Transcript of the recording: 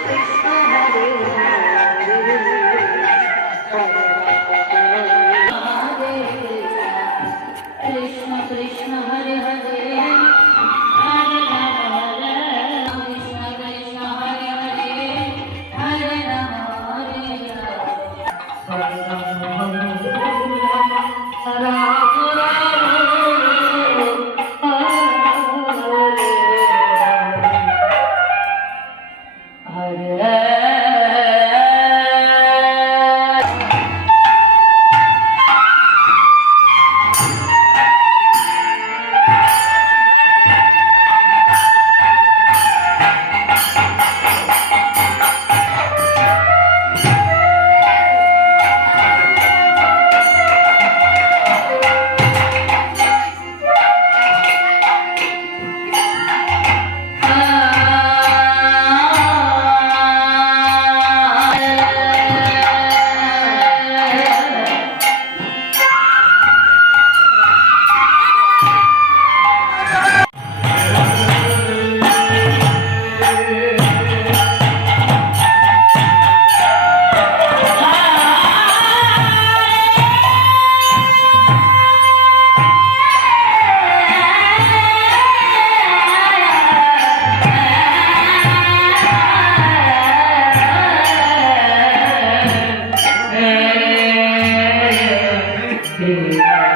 Krishna Hare Hare. Yeah.